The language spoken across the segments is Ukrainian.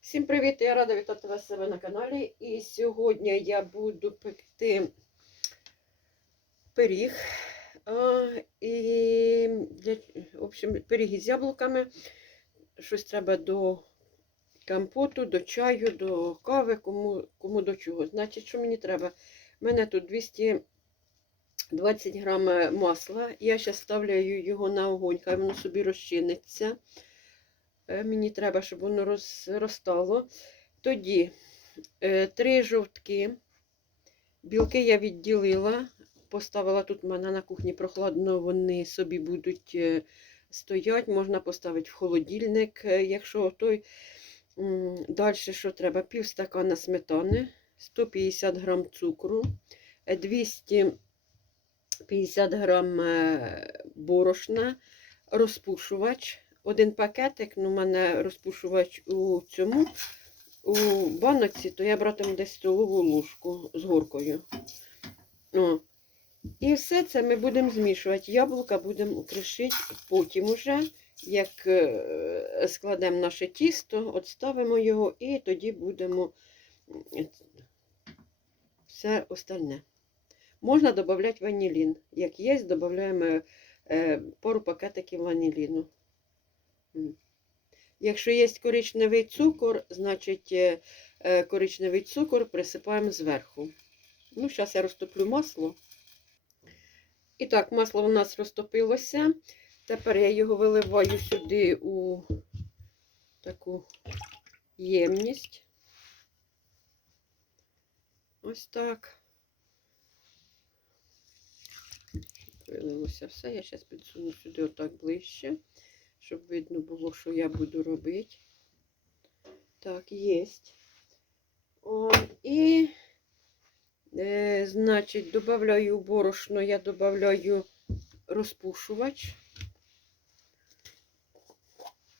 Всім привіт! Я рада вітати вас себе на каналі. І сьогодні я буду пекти пиріг. А, і в общем, пиріг із яблуками. Щось треба до компоту, до чаю, до кави, кому, кому до чого. Значить, що мені треба? У мене тут 220 грам масла. Я зараз ставлю його на огонь, хай воно собі розчиниться. Е, Мені треба, щоб воно розростало. Тоді е, три жовтки. Білки я відділила. Поставила тут в мене на кухні прохладно, вони собі будуть е, стоять. Можна поставити в холодильник, якщо той. Далі що треба? Пів стакана сметани, 150 грам цукру, е, 250 грам борошна, розпушувач. Один пакетик, ну, у мене розпушувач у цьому, у баночці, то я братиму десь столову ложку з горкою. О. І все це ми будемо змішувати. Яблука будемо кришити потім уже, як е, складемо наше тісто, відставимо його і тоді будемо е, все остальне. Можна додати ванілін. Як є, додаємо е, пару пакетиків ваніліну. Якщо є коричневий цукор, значить е, е, коричневий цукор присипаємо зверху. Ну, зараз я розтоплю масло. І так, масло у нас розтопилося. Тепер я його виливаю сюди у таку ємність. Ось так. Вилилося все. Я зараз підсуну сюди отак ближче щоб видно було, що я буду робити. Так, є. О, і, е, значить, додаю борошно, я додаю розпушувач.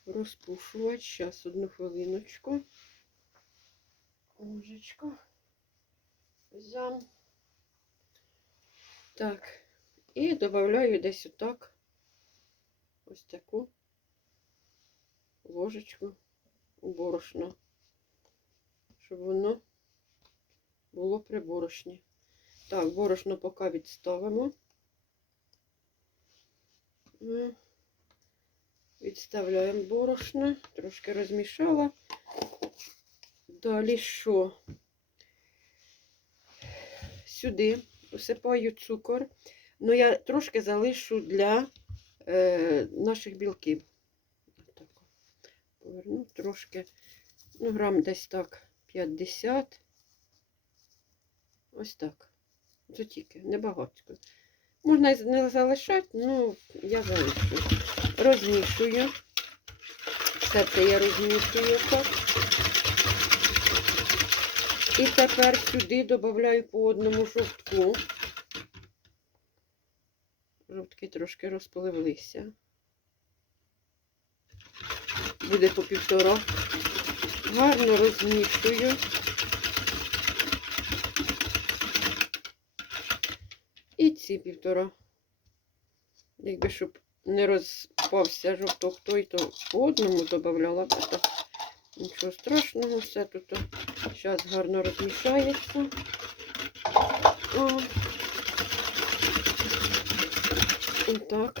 Розпушувач. Зараз одну хвилиночку. Ложечко. Взям. Так. І додаю десь отак. Ось таку ложечку у щоб воно було при борошні. Так, борошно поки відставимо. Відставляємо борошно, трошки розмішала. Далі що? Сюди посипаю цукор, ну я трошки залишу для е, наших білків поверну трошки, ну, грам десь так 50. Ось так. Це тільки небагато. Можна не залишати, ну, я залишу. Розмішую. Все це я розмішую так. І тепер сюди додаю по одному жовтку. Жовтки трошки розпливлися буде по півтора. Гарно розмішую. І ці півтора. Якби щоб не розпався жовток той, то по одному додавала. Нічого страшного, все тут зараз гарно розмішається. О. Так,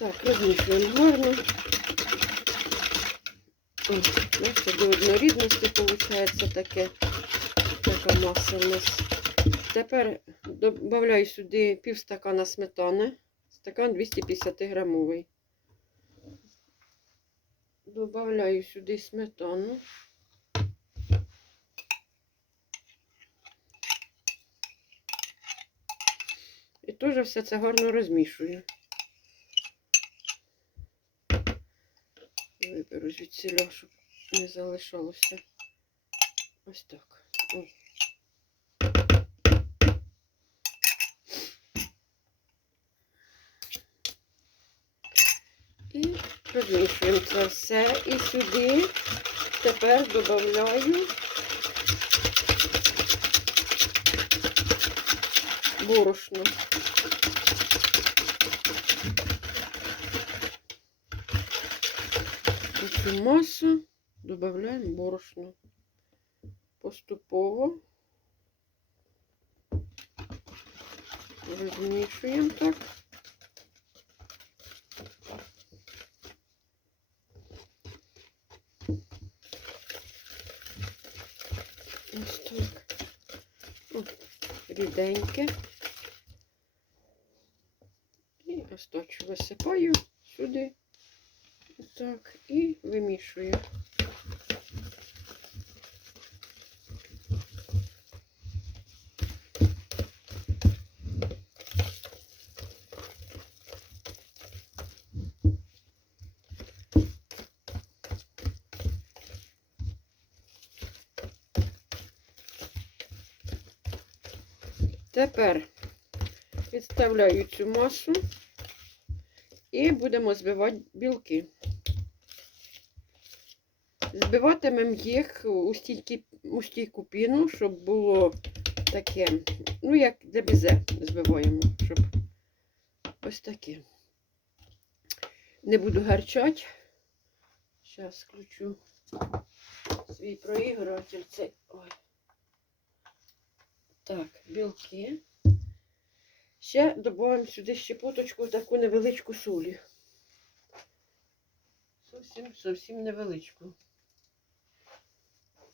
розмішуємо гарно. О, бачите, до однорідності виходить таке, така маса у нас. Тепер додаю сюди пів стакана сметани, стакан 250 грамовий. Добавляю сюди сметану. І теж все це гарно розмішую. Звідсіля, щоб не залишалося ось так. О. І розмішуємо це все. І сюди тепер додаю борошно. Цю масу додаємо борошно. Поступово розмішуємо так. Ось так. О, ріденьке. І остачу висипаю сюди. Так, і вимішую. Тепер відставляю цю масу і будемо збивати білки. Збиватимемо їх у, стійкі, у стійку піну, щоб було таке, ну, як для бізе збиваємо, щоб ось таке. Не буду гарчати. Зараз включу свій проігруватель. Цей. Ой. Так, білки. Ще додаємо сюди щепоточку таку невеличку солі. Зовсім, зовсім невеличку.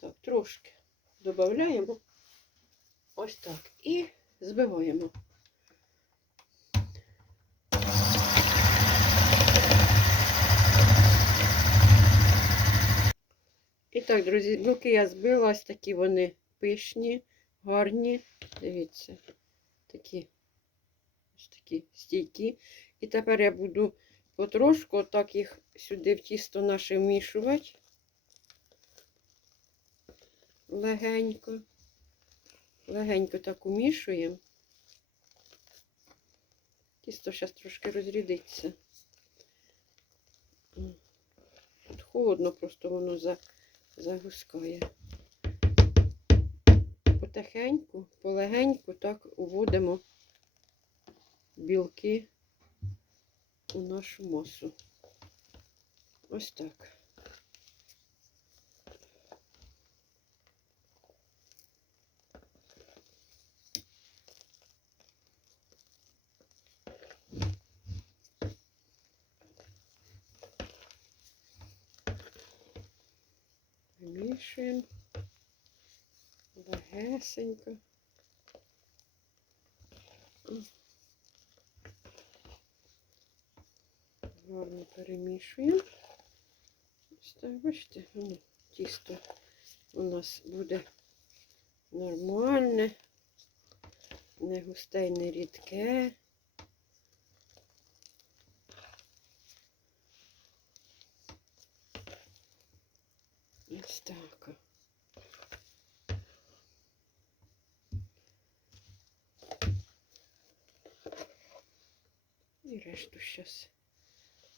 Так, трошки додаємо. Ось так. І збиваємо. І так, друзі, білки я збила, ось такі вони пишні, гарні. Дивіться, такі ось такі стійкі. І тепер я буду потрошку отак їх сюди в тісто наше вмішувати. Легенько. Легенько так умішуємо. Тісто зараз трошки розрідиться. Тут холодно, просто воно загускає. Потихеньку, полегеньку так уводимо білки у нашу масу. Ось так. Вимішуємо легесенько. Гарно перемішуємо. Ось так, бачите, тісто у нас буде нормальне, не густе, не рідке. Ось так. І решту зараз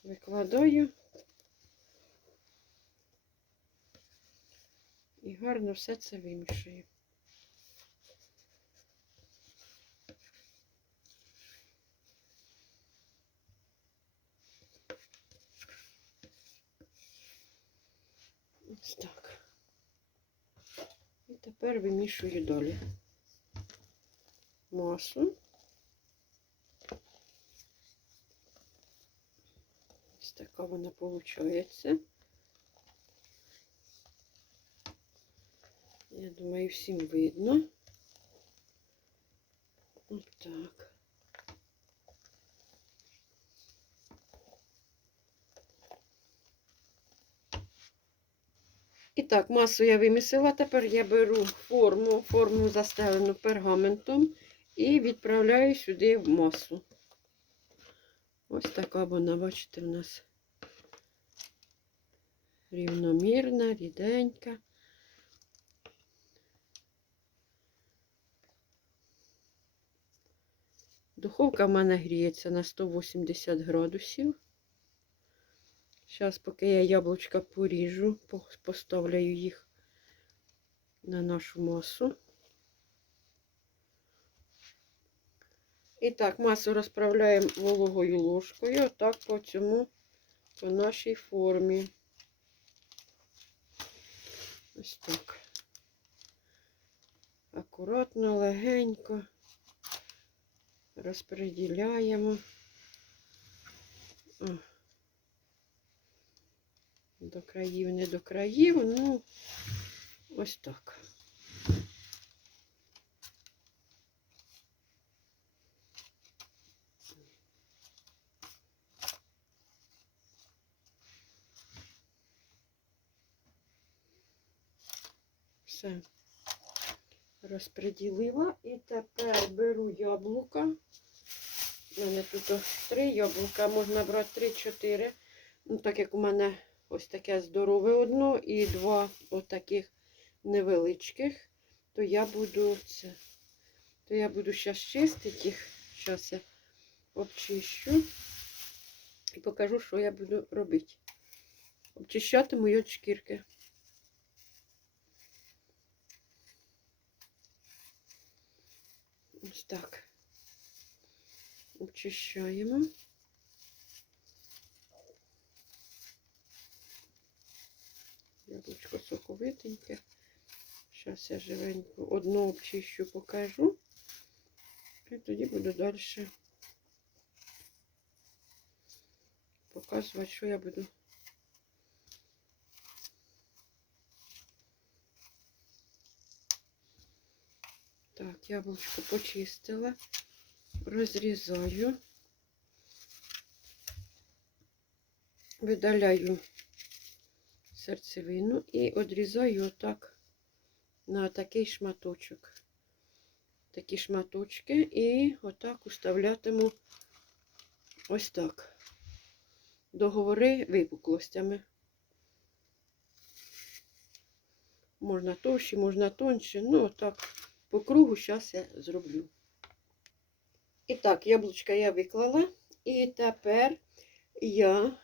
викладаю. І гарно все це вимішую. Ось так. Тепер вимішую долі масу. Ось така вона виходить. Я думаю, всім видно. Ось так. І так, масу я вимісила. Тепер я беру форму, форму застелену пергаментом і відправляю сюди в масу. Ось така вона, бачите, у нас рівномірна, ріденька. Духовка в мене гріється на 180 градусів. Зараз, поки я яблучка поріжу, по- поставляю їх на нашу масу. І так, масу розправляємо вологою ложкою, отак по цьому, по нашій формі. Ось так. Акуратно, легенько розподіляємо. О. До країв, не до країв, ну, ось так. Все. Розподілила. І тепер беру яблука. У мене тут три яблука, можна брати три-чотири. Ну, так як у мене ось таке здорове одно і два отаких невеличких, то я буду це. То я буду зараз чистити їх. Зараз я обчищу і покажу, що я буду робити. Обчищатиму я шкірки. Ось так. Обчищаємо. Яблучко соковитеньке. Зараз я живенько одну обчищу, покажу. І тоді буду далі показувати, що я буду. Так, яблучко почистила, розрізаю, видаляю серцевину і одрізаю отак на такий шматочок. Такі шматочки і отак уставлятиму ось так. Договори випуклостями. Можна товщі, можна тоньше, ну отак по кругу зараз я зроблю. І так, яблучка я виклала. І тепер я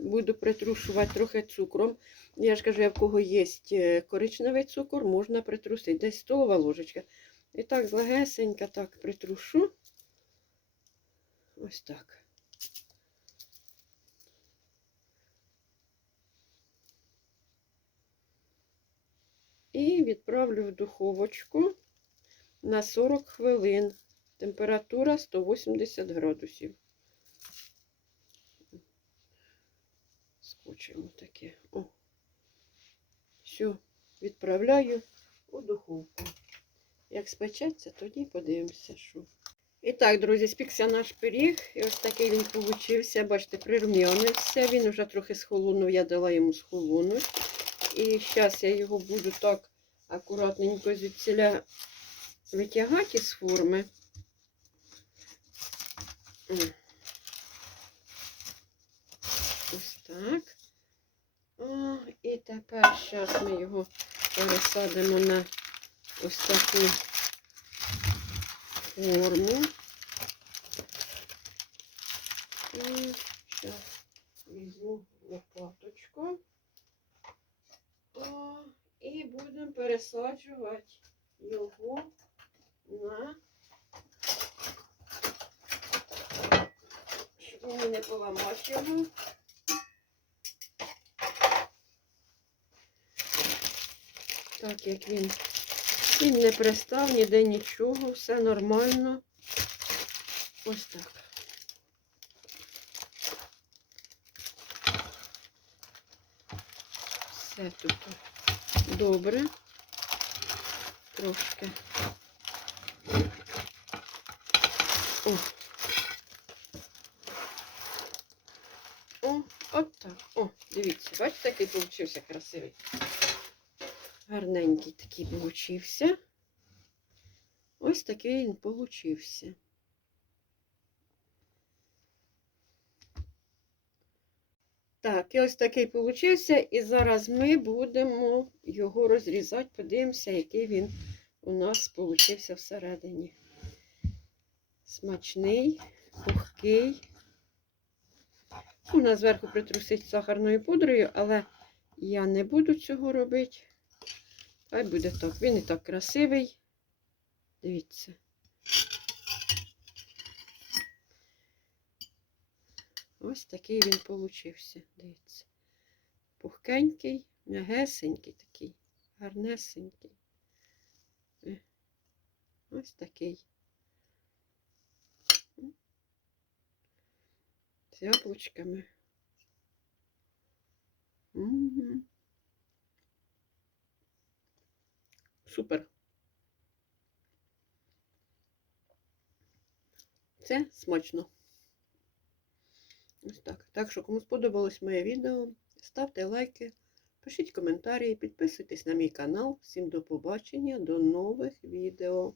буду притрушувати трохи цукром. Я ж кажу, в кого є е, коричневий цукор, можна притрусити. Десь столова ложечка. І так легесенько так притрушу. Ось так. І відправлю в духовочку на 40 хвилин. Температура 180 градусів. Скочимо таке. О. Все, відправляю у духовку. Як спечеться, тоді подивимося, що. І так, друзі, спікся наш пиріг. І ось такий він получився. Бачите, прирум'янився. Він вже трохи схолонув, я дала йому схолонути. І зараз я його буду так акуратненько звідсіля витягати з форми. М. Ось так. О, і тепер зараз ми його пересадимо на ось таку форму. І зараз візьму лопаточку. О, і будемо пересаджувати його на, щоб мені не поламати його. Так, як він, він не пристав, ніде нічого, все нормально. Ось так. Все тут добре. Трошки. О. О, от так. О, дивіться, бачите, який получився красивий. Гарненький такий получився. Ось такий він получився. Так, і ось такий получився. І зараз ми будемо його розрізати. Подивимося, який він у нас получився всередині. Смачний, пухкий. Можна зверху притрусити сахарною пудрою, але я не буду цього робити. Хай буде так. Він і так красивий. Дивіться. Ось такий він получився. Дивіться. Пухкенький, м'ягесенький такий. гарнесенький. Е, Ось такий. З яблучками. М. Супер. Це смачно. Ось так. Так що, кому сподобалось моє відео, ставте лайки, пишіть коментарі, підписуйтесь на мій канал. Всім до побачення, до нових відео.